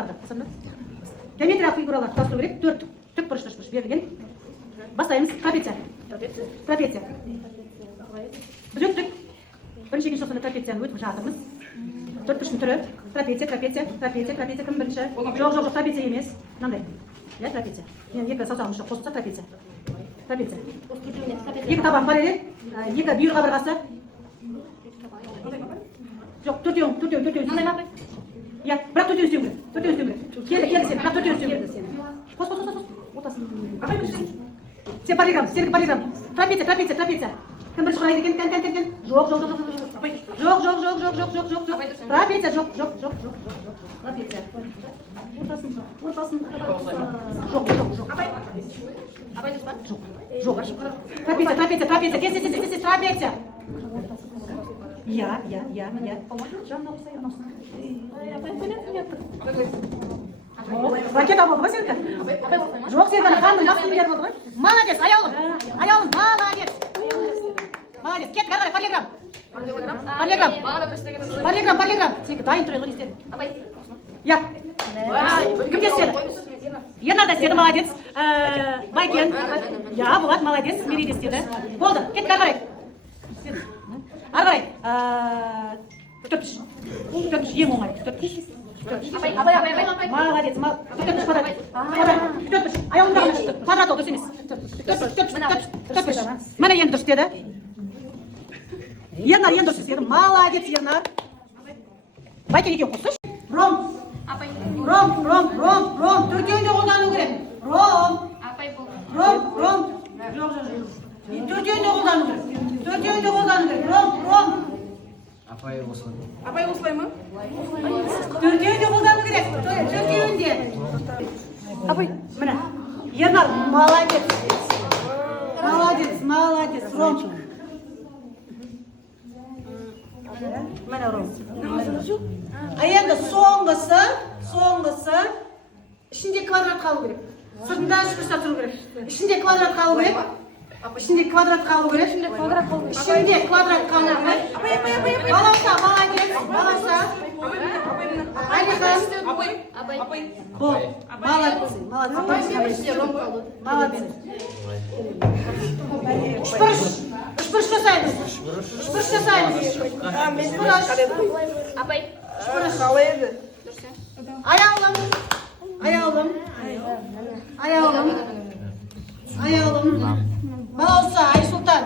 фигураларды. Геометриялық фигураларды құрастыру керек. 4 тік бұрыш берілген. Бастаймыз. Трапеция. Трапеция. Біз өттік. Бірінші екінші тоқсанда трапецияны өтіп жатырмыз. 4 бұрыштың түрі. Трапеция. Кім бірінші? Жоқ, трапеция емес. Мынандай. Я трапеция. Мен екі саусағым үшін қосылса трапеция. Трапеция. Екі табан параллель, екі бүйір қабырғасы. Жоқ, төртеуін. Мынандай ма? Я, бірақ төртеуін істеуім керек. Келді сен, бірақ төртеуін істеуім керек. Қос. Отасын. Сен параллель, сенікі параллель. Трапеция. Кім бірінші құрайды екен? Кән. Жоқ. Трапеция, жоқ. Трапеция. Ортасын. Жоқ. Жоқ. Трапеция. Кес, трапеция. Я. Жанна ұқсай, анаусын. Ракета болды ма сенікі? Жоқ, сенікі қанның жақсы еңдер болды ғой? Молодец, аяулым, молодец. Кет, қарай, парлеграм. Сенікі дайын тұрай ғой істеді. Я. Кім істеді? Ернар да істеді, молодец. Байкен. Я, Болат, молодец. Мереде істеді. Болды, кет, қарай. Арай, 4 ең оңай. 4 Молодец, 4 квадрат. Аяғымдағы квадрат ол дұрыс емес. 4 Міне енді дұрыс деді. Ернар енді дұрыс істеді. Молодец, Ернар. Байкен екеуін қосшы. Ром. Төртеуін де қолдану керек. Ром. Жоқ. Төртеуін де қолдану керек. Ром. Апай осылай ма? Төртеуін де қолдану керек. Төртеуін де. Апай, міне. Ернар, молодец. Ром. Міне Ром. Енді соңғысы ішінде квадрат қалу керек. Сыртында үшбұрыштар тұру керек. Ішінде квадрат қалу керек. Балауса, молодец. Алихан. Бол, молодцы. Үшбұрыш жасаймыз. Аяулым. Балауса, Айсұлтан.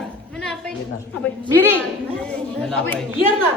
Мерей. Ернар.